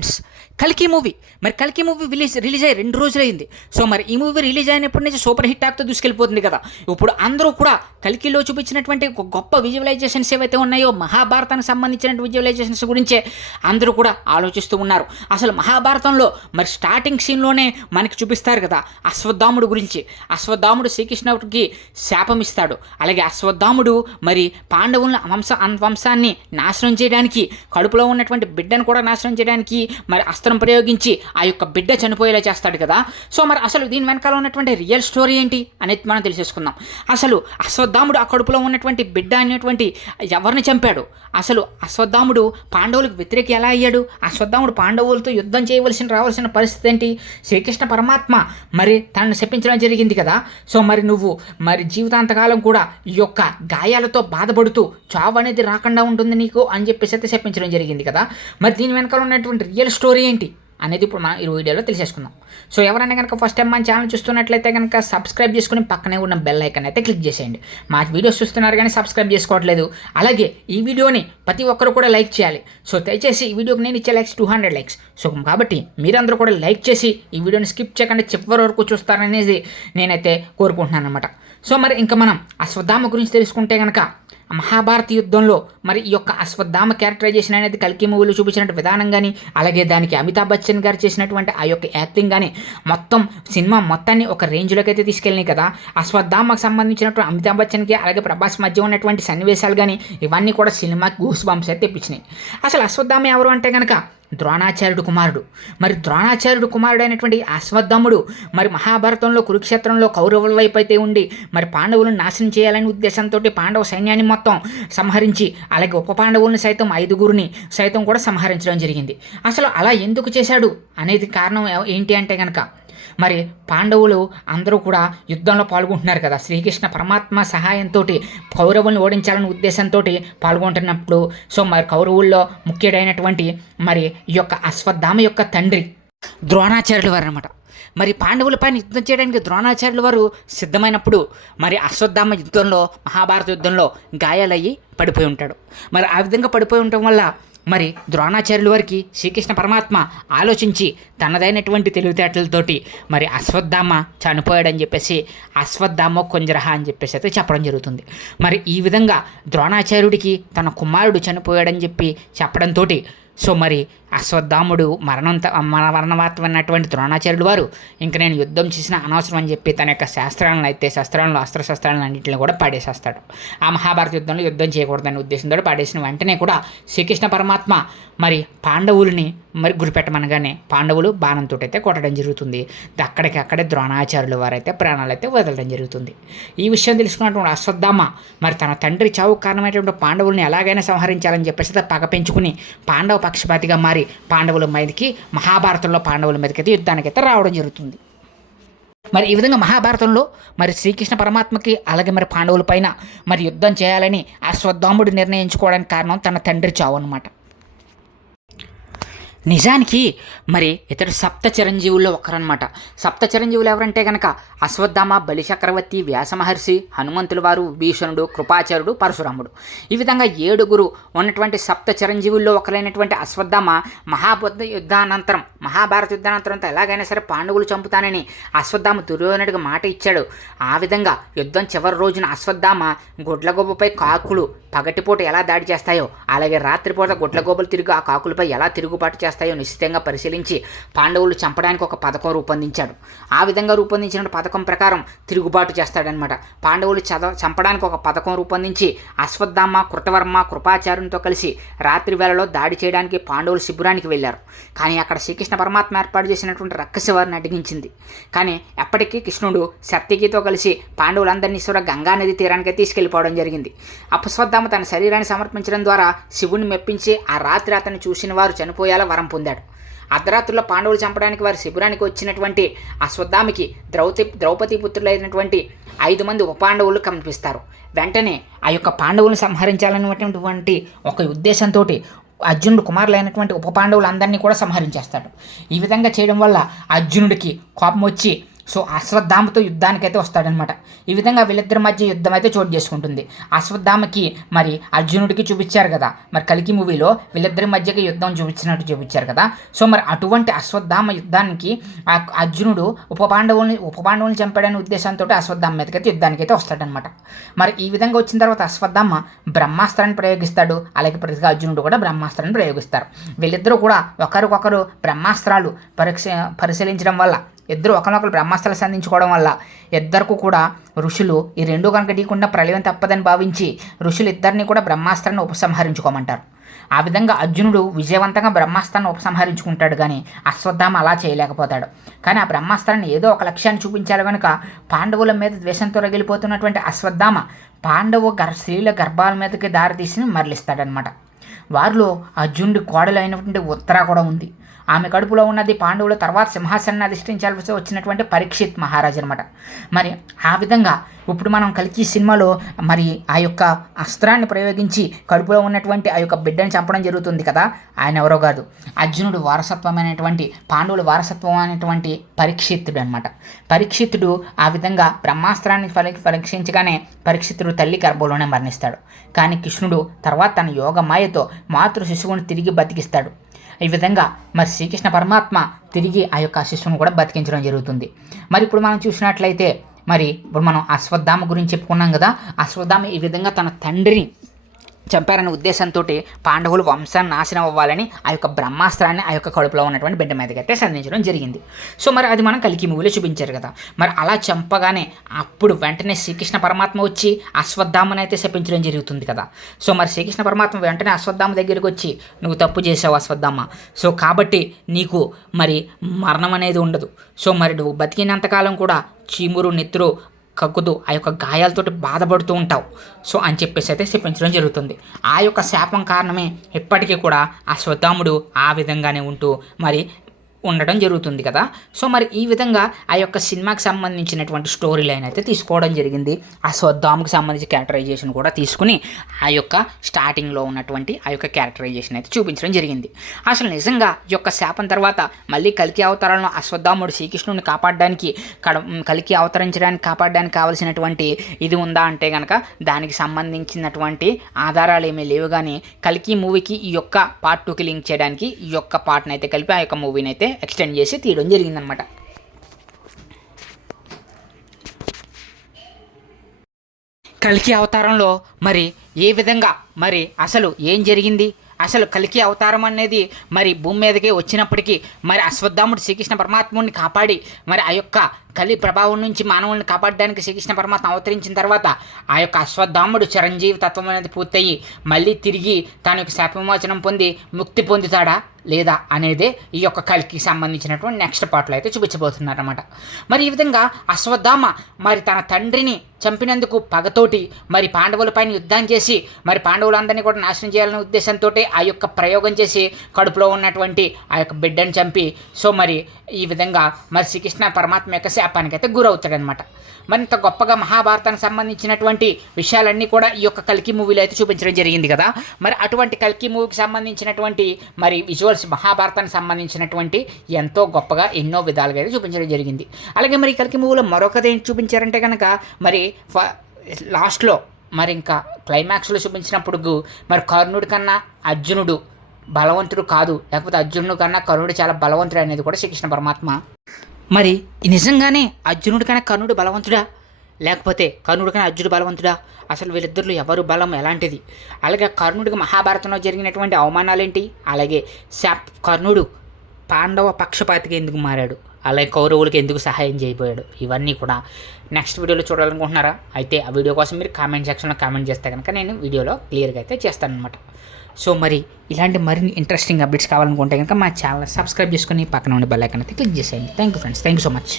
Friends, కల్కి movie. మరి కల్కి మూవీ రిలీజ్ అయ్యి 2 రోజులైంది. సో మరి ఈ మూవీ రిలీజ్ అయినప్పటి నుంచి సూపర్ హిట్ టాక్తో దూసుకెళ్ళిపోతుంది కదా. ఇప్పుడు అందరూ కూడా కల్కిలో చూపించినటువంటి ఒక గొప్ప విజువలైజేషన్స్ ఏవైతే ఉన్నాయో, మహాభారతానికి సంబంధించిన విజువలైజేషన్స్ గురించే అందరూ కూడా ఆలోచిస్తూ ఉన్నారు. అసలు మహాభారతంలో మరి స్టార్టింగ్ సీన్లోనే మనకి చూపిస్తారు కదా అశ్వత్థాముడు గురించి. అశ్వత్థాముడు శ్రీకృష్ణుడికి శాపం ఇస్తాడు. అలాగే అశ్వత్థాముడు మరి పాండవుల వంశాన్ని నాశనం చేయడానికి, కడుపులో ఉన్నటువంటి బిడ్డను కూడా నాశనం చేయడానికి మరి అస్త్రం ప్రయోగించి ఆ యొక్క బిడ్డ చనిపోయేలా చేస్తాడు కదా. సో మరి అసలు దీని వెనకాల ఉన్నటువంటి రియల్ స్టోరీ ఏంటి అనేది మనం తెలిసేసుకుందాం. అసలు అశ్వత్థాముడు ఆ కడుపులో ఉన్నటువంటి బిడ్డ అనేటువంటి ఎవరిని చంపాడు? అసలు అశ్వత్థాముడు పాండవులకు వ్యతిరేకి ఎలా అయ్యాడు? అశ్వత్థాముడు పాండవులతో యుద్ధం రావాల్సిన పరిస్థితి ఏంటి? శ్రీకృష్ణ పరమాత్మ మరి తనను శపించడం జరిగింది కదా. సో మరి నువ్వు మరి జీవితాంతకాలం కూడా ఈ యొక్క గాయాలతో బాధపడుతూ చావు అనేది రాకుండా ఉంటుంది నీకు అని చెప్పేసి అయితే శపించడం జరిగింది కదా. మరి దీని వెనకాల ఉన్నటువంటి రియల్ స్టోరీ ఏంటి అనేది ఇప్పుడు మనం ఈ వీడియోలో తెలిసేసుకుందాం. సో ఎవరైనా కనుక ఫస్ట్ టైం మన ఛానల్ చూస్తున్నట్లయితే కనుక సబ్స్క్రైబ్ చేసుకుని పక్కనే ఉన్న బెల్ ఐకాన్ అయితే క్లిక్ చేసేయండి. మా వీడియోస్ చూస్తున్నారు కానీ సబ్స్క్రైబ్ చేసుకోవట్లేదు. అలాగే ఈ వీడియోని ప్రతి ఒక్కరు కూడా లైక్ చేయాలి. సో దయచేసి ఈ వీడియోకి నేను ఇచ్చే లైక్స్ 200 లైక్స్. సో కాబట్టి మీరందరూ కూడా లైక్ చేసి ఈ వీడియోని స్కిప్ చేయకుండా చివరి వరకు చూస్తారనేది నేనైతే కోరుకుంటున్నాను అనమాట. సో మరి ఇంకా మనం అశ్వత్థామ గురించి తెలుసుకుంటే కనుక మహాభారత యుద్ధంలో మరి ఈ యొక్క అశ్వత్థామ క్యారెక్టరైజేషన్ అనేది కల్కి మూవీలో చూపించినట్టు విధానం కానీ, అలాగే దానికి అమితాబ్ బచ్చన్ గారు చేసినటువంటి ఆ యొక్క యాక్టింగ్ కానీ మొత్తం సినిమా మొత్తాన్ని ఒక రేంజ్లోకి అయితే తీసుకెళ్ళినాయి కదా. అశ్వత్థామకు సంబంధించినటువంటి అమితాబ్ బచ్చన్కి అలాగే ప్రభాస్ మధ్య ఉన్నటువంటి సన్నివేశాలు కానీ ఇవన్నీ కూడా సినిమాకి గూస్ బంప్స్ అయితే తెప్పించినాయి. అసలు అశ్వత్థామ ఎవరు అంటే కనుక ద్రోణాచార్యుడు కుమారుడు. మరి ద్రోణాచార్యుడు కుమారుడు అయినటువంటి అశ్వత్థాముడు మరి మహాభారతంలో కురుక్షేత్రంలో కౌరవుల వైపు అయితే ఉండి మరి పాండవులను నాశనం చేయాలనే ఉద్దేశంతో పాండవ సైన్యాన్ని మొత్తం సంహరించి, అలాగే ఉప పాండవులను సైతం 5గురిని సైతం కూడా సంహరించడం జరిగింది. అసలు అలా ఎందుకు చేశాడు అనేది కారణం ఏంటి అంటే కనుక మరి పాండవులు అందరూ కూడా యుద్ధంలో పాల్గొంటున్నారు కదా. శ్రీకృష్ణ పరమాత్మ సహాయంతో కౌరవులను ఓడించాలనే ఉద్దేశంతో పాల్గొంటున్నప్పుడు సో మరి కౌరవుల్లో ముఖ్యుడైనటువంటి మరి ఈ యొక్క అశ్వత్థామ యొక్క తండ్రి ద్రోణాచార్యులు వారు అనమాట. మరి పాండవుల పైన యుద్ధం చేయడానికి ద్రోణాచార్యుల వారు సిద్ధమైనప్పుడు మరి అశ్వత్థామ యుద్ధంలో, మహాభారత యుద్ధంలో గాయాలయ్యి పడిపోయి ఉంటాడు. మరి ఆ విధంగా పడిపోయి ఉండటం వల్ల మరి ద్రోణాచార్యుల వారికి శ్రీకృష్ణ పరమాత్మ ఆలోచించి తనదైనటువంటి తెలివితేటలతోటి మరి అశ్వత్థామ చనిపోయాడని చెప్పేసి అశ్వత్థామ కొంజరహ అని చెప్పేసి అయితే చెప్పడం జరుగుతుంది. మరి ఈ విధంగా ద్రోణాచార్యుడికి తన కుమారుడు చనిపోయాడని చెప్పి చెప్పడంతో సో మరి అశ్వత్థాముడు మరణవార్త అన్నటువంటి ద్రోణాచార్యుడు వారు ఇంక నేను యుద్ధం చేసిన అనవసరం అని చెప్పి తన యొక్క అస్త్రశస్త్రాలను అన్నింటిని కూడా పాడేసేస్తాడు. ఆ మహాభారత యుద్ధంలో యుద్ధం చేయకూడదనే ఉద్దేశంతో పాడేసిన వెంటనే కూడా శ్రీకృష్ణ పరమాత్మ మరి పాండవుల్ని మరి గురిపెట్టమనగానే పాండవులు బాణంతో అయితే కొట్టడం జరుగుతుంది. అక్కడే ద్రోణాచార్యుల వారు అయితే ప్రాణాలు అయితే వదలడం జరుగుతుంది. ఈ విషయం తెలుసుకున్నటువంటి అశ్వత్థామ మరి తన తండ్రి చావు కారణమైనటువంటి పాండవుల్ని ఎలాగైనా సంహరించాలని చెప్పేసి పగ పెంచుకుని పాండవ పక్షపాతిగా మారి పాండవుల మీదకి మహాభారతంలో పాండవుల మీదకైతే యుద్ధానికైతే రావడం జరుగుతుంది. మరి ఈ విధంగా మహాభారతంలో మరి శ్రీకృష్ణ పరమాత్మకి అలాగే మరి పాండవుల పైన మరి యుద్ధం చేయాలని అశ్వత్థాముడు నిర్ణయించుకోవడానికి కారణం తన తండ్రి చావు అన్నమాట. నిజానికి మరి ఇతడు సప్త చిరంజీవుల్లో ఒకరనమాట. సప్త చిరంజీవులు ఎవరంటే కనుక అశ్వత్థామ, బలిచక్రవర్తి, వ్యాసమహర్షి, హనుమంతుల వారు, భీషణుడు, కృపాచార్యుడు, పరశురాముడు. ఈ విధంగా 7గురు ఉన్నటువంటి సప్త చిరంజీవుల్లో ఒకరైనటువంటి అశ్వత్థామ మహాభారత యుద్ధానంతరం ఎలాగైనా సరే పాండవులు చంపుతానని అశ్వత్థామ దుర్యోధనుడికి మాట ఇచ్చాడు. ఆ విధంగా యుద్ధం చివరి రోజున అశ్వత్థామ గుడ్లగోబపై కాకులు పగటిపూట ఎలా దాడి చేస్తాయో, అలాగే రాత్రిపూట గుడ్లగోబలు తిరిగి ఆ కాకులపై ఎలా తిరుగుబాటు చేస్తాయో నిశ్చితంగా పరిశీలించి పాండవులు చంపడానికి ఒక పథకం రూపొందించాడు. ఆ విధంగా రూపొందించిన పథకం ప్రకారం తిరుగుబాటు చేస్తాడనమాట. పాండవులు చంపడానికి ఒక పథకం రూపొందించి అశ్వత్థామ, కృతవర్మ, కృపాచార్యునితో కలిసి రాత్రి వేళలో దాడి చేయడానికి పాండవులు శిబిరానికి వెళ్ళారు. కానీ అక్కడ శ్రీకృష్ణ పరమాత్మ ఏర్పాటు చేసినటువంటి రక్కసి వారిని అడ్డగించింది. కానీ ఎప్పటికీ కృష్ణుడు సత్యకితో కలిసి పాండవులందరినీ గంగా నది తీరానికి తీసుకెళ్ళిపోవడం జరిగింది. అశ్వత్థామ తన శరీరాన్ని సమర్పించడం ద్వారా శివుని మెప్పించి ఆ రాత్రి అతన్ని చూసిన వారు చనిపోయేలా వరం పొందాడు. అర్ధరాత్రుల్లో పాండవులు చంపడానికి వారి శిబిరానికి వచ్చినటువంటి అశ్వత్థామకి ద్రౌపది పుత్రులైనటువంటి 5 మంది ఉపపాండవులు కనిపిస్తారు. వెంటనే ఆ యొక్క పాండవులను సంహరించాలనేటువంటి ఒక ఉద్దేశంతో అర్జునుడు కుమారులైనటువంటి ఉప పాండవులందరినీ కూడా సంహరించేస్తాడు. ఈ విధంగా చేయడం వల్ల అర్జునుడికి కోపం వచ్చి సో అశ్వత్థామతో యుద్ధానికైతే వస్తాడనమాట. ఈ విధంగా వీళ్ళిద్దరి మధ్య యుద్ధం అయితే చోటు చేసుకుంటుంది. అశ్వత్థామకి మరి అర్జునుడికి చూపించారు కదా, మరి కల్కి మూవీలో వీళ్ళిద్దరి మధ్యకి యుద్ధం చూపించినట్టు చూపించారు కదా. సో మరి అటువంటి అశ్వత్థామ యుద్ధానికి అర్జునుడు ఉపపాండవుల్ని చంపాడనే ఉద్దేశంతో అశ్వత్థామ మీదకైతే యుద్ధానికైతే వస్తాడనమాట. మరి ఈ విధంగా వచ్చిన తర్వాత అశ్వత్థామ బ్రహ్మాస్త్రాన్ని ప్రయోగిస్తాడు. అలాగే ప్రతిగా అర్జునుడు కూడా బ్రహ్మాస్త్రాన్ని ప్రయోగిస్తారు. వీళ్ళిద్దరూ కూడా ఒకరికొకరు బ్రహ్మాస్త్రాలు పరిశీలించడం వల్ల, ఇద్దరు ఒకరినొకరు బ్రహ్మాస్త్రాలు సంధించుకోవడం వల్ల ఇద్దరికి కూడా ఋషులు ఈ రెండు కనుక ఢీకుండా ప్రళయం తప్పదని భావించి ఋషులు ఇద్దరిని కూడా బ్రహ్మాస్త్రాన్ని ఉపసంహరించుకోమంటారు. ఆ విధంగా అర్జునుడు విజయవంతంగా బ్రహ్మాస్త్రాన్ని ఉపసంహరించుకుంటాడు, కానీ అశ్వత్థామ అలా చేయలేకపోతాడు. కానీ ఆ బ్రహ్మాస్త్రాన్ని ఏదో ఒక లక్ష్యాన్ని చూపించాలి కనుక పాండవుల మీద ద్వేషంతో రగిలిపోతున్నటువంటి అశ్వత్థామ స్త్రీల గర్భాల మీదకి దారితీసి మరలిస్తాడనమాట. వారిలో అర్జునుడి కోడలు అయినటువంటి ఉత్తర కూడా ఉంది. ఆమె కడుపులో ఉన్నది పాండవుల తర్వాత సింహాసనాన్ని అధిష్ఠించాల్సి వచ్చినటువంటి పరీక్షిత్ మహారాజు అనమాట. మరి ఆ విధంగా ఇప్పుడు మనం కల్కి సినిమాలో మరి ఆ యొక్క అస్త్రాన్ని ప్రయోగించి కడుపులో ఉన్నటువంటి ఆ యొక్క బిడ్డని చంపడం జరుగుతుంది కదా. ఆయన ఎవరో కాదు, అర్జునుడు వారసత్వమైనటువంటి పాండవుల వారసత్వం అనేటువంటి పరీక్షిత్తుడు అనమాట. పరీక్షిత్తుడు ఆ విధంగా బ్రహ్మాస్త్రాన్ని పరీక్షించగానే పరీక్షిత్తుడు తల్లి గర్భంలోనే మరణిస్తాడు. కానీ కృష్ణుడు తర్వాత తన యోగ మాయతో మాతృ శిశువుని తిరిగి బతికిస్తాడు. ఈ విధంగా మరి శ్రీకృష్ణ పరమాత్మ తిరిగి ఆ యొక్క శిశువును కూడా బతికించడం జరుగుతుంది. మరి ఇప్పుడు మనం చూసినట్లయితే మరి ఇప్పుడు మనం అశ్వత్థామ గురించి చెప్పుకున్నాం కదా. అశ్వత్థామ ఈ విధంగా తన తండ్రిని చంపారనే ఉద్దేశంతో పాండవులు వంశాన్ని నాశనం అవ్వాలని ఆ యొక్క బ్రహ్మాస్త్రాన్ని ఆ యొక్క కడుపులో ఉన్నటువంటి బిడ్డ మీదకైతే సంధించడం జరిగింది. సో మరి అది మనం కల్కి మూవీలో చూపించారు కదా. మరి అలా చంపగానే అప్పుడు వెంటనే శ్రీకృష్ణ పరమాత్మ వచ్చి అశ్వత్థామని అయితే శపించడం జరుగుతుంది కదా. సో మరి శ్రీకృష్ణ పరమాత్మ వెంటనే అశ్వత్థామ దగ్గరికి వచ్చి, నువ్వు తప్పు చేసావు అశ్వత్థామ, సో కాబట్టి నీకు మరి మరణం అనేది ఉండదు. సో మరి నువ్వు బతికినంతకాలం కూడా చీమురు నెత్తురు కక్కుతూ ఆ యొక్క గాయాలతోటి బాధపడుతూ ఉంటావు సో అని చెప్పేసి అయితే చెప్పించడం జరుగుతుంది. ఆ యొక్క శాపం కారణమే ఇప్పటికీ కూడా అశ్వత్థాముడు ఆ విధంగానే ఉంటూ మరి ఉండడం జరుగుతుంది కదా. సో మరి ఈ విధంగా ఆ యొక్క సినిమాకి సంబంధించినటువంటి స్టోరీ లైన్ అయితే తీసుకోవడం జరిగింది. అశ్వత్థామకి సంబంధించి క్యారెక్టరైజేషన్ కూడా తీసుకుని ఆ యొక్క స్టార్టింగ్లో ఉన్నటువంటి ఆ యొక్క క్యారెక్టరైజేషన్ అయితే చూపించడం జరిగింది. అసలు నిజంగా ఈ యొక్క శాపం తర్వాత మళ్ళీ కల్కి అవతారంలో అశ్వత్థాముడు శ్రీకృష్ణుని కాపాడడానికి కల్కి అవతరించడానికి కాపాడడానికి కావాల్సినటువంటి ఇది ఉందా అంటే కనుక దానికి సంబంధించినటువంటి ఆధారాలు ఏమీ లేవు. కానీ కల్కి మూవీకి ఈ యొక్క పార్ట్ 2కి లింక్ చేయడానికి ఈ యొక్క పార్ట్ని అయితే కలిపి ఆ యొక్క మూవీని అయితే ఎక్స్టెండ్ చేసి తీయడం జరిగిందనమాట. కల్కి అవతారంలో మరి ఏ విధంగా మరి అసలు ఏం జరిగింది, అసలు కల్కి అవతారం అనేది మరి భూమి మీదకే వచ్చినప్పటికీ మరి అశ్వత్థాముడు శ్రీకృష్ణ పరమాత్ముడిని కాపాడి మరి ఆ యొక్క కలి ప్రభావం నుంచి మానవుల్ని కాపాడడానికి శ్రీకృష్ణ పరమాత్మ అవతరించిన తర్వాత ఆ యొక్క అశ్వత్థాముడు చిరంజీవి తత్వం అనేది పూర్తయి మళ్ళీ తిరిగి తన యొక్క శాపవిమోచనం పొంది ముక్తి పొందుతాడా లేదా అనేదే ఈ యొక్క కల్కి సంబంధించినటువంటి నెక్స్ట్ పార్ట్లో అయితే చూపించబోతున్నారన్నమాట. మరి ఈ విధంగా అశ్వత్థామ మరి తన తండ్రిని చంపినందుకు పగతోటి మరి పాండవులపైన యుద్ధం చేసి మరి పాండవులందరినీ కూడా నాశనం చేయాలనే ఉద్దేశంతో ఆ యొక్క ప్రయోగం చేసి కడుపులో ఉన్నటువంటి ఆ యొక్క బిడ్డను చంపి సో మరి ఈ విధంగా మరి శ్రీకృష్ణ పరమాత్మ యొక్క శాపానికి అయితే గురవుతాడనమాట. మరింత గొప్పగా మహాభారతానికి సంబంధించినటువంటి విషయాలన్నీ కూడా ఈ యొక్క కల్కి మూవీలో అయితే చూపించడం జరిగింది కదా. మరి అటువంటి కల్కి మూవీకి సంబంధించినటువంటి మరి విజువల్స్ మహాభారతానికి సంబంధించినటువంటి ఎంతో గొప్పగా ఎన్నో విధాలుగా అయితే చూపించడం జరిగింది. అలాగే మరి కల్కి మూవీలో మరొకది ఏంటి చూపించారంటే కనుక మరి లాస్ట్లో మరి ఇంకా క్లైమాక్స్లో చూపించినప్పుడు మరి కర్ణుడి కన్నా అర్జునుడు బలవంతుడు కాదు, లేకపోతే అర్జునుడు కన్నా కర్ణుడు చాలా బలవంతుడు అనేది కూడా శ్రీకృష్ణ పరమాత్మ మరి నిజంగానే అర్జునుడి కన్నా కర్ణుడు బలవంతుడా లేకపోతే కర్ణుడి కన్నా అర్జునుడు బలవంతుడా, అసలు వీళ్ళిద్దరిలో ఎవరు బలం ఎలాంటిది, అలాగే కర్ణుడికి మహాభారతంలో జరిగినటువంటి అవమానాలేంటి, అలాగే కర్ణుడు పాండవ పక్షపాతికి ఎందుకు మారాడు, అలాగే కౌరవులకి ఎందుకు సహాయం చేయబోయాడు, ఇవన్నీ కూడా నెక్స్ట్ వీడియోలో చూడాలనుకుంటున్నారా? అయితే ఆ వీడియో కోసం మీరు కామెంట్ సెక్షన్లో కామెంట్ చేస్తే కనుక నేను వీడియోలో క్లియర్గా అయితే చేస్తానన్నమాట. సో మరి ఇలాంటి మరిన్ని ఇంట్రెస్టింగ్ అప్డేట్స్ కావాలనుకుంటే కనుక మా ఛానల్ సబ్స్క్రైబ్ చేసుకుని పక్కన ఉండే బెల్ ఐకాన్ అయితే క్లిక్ చేసేయండి. Thank you friends, thank you so much.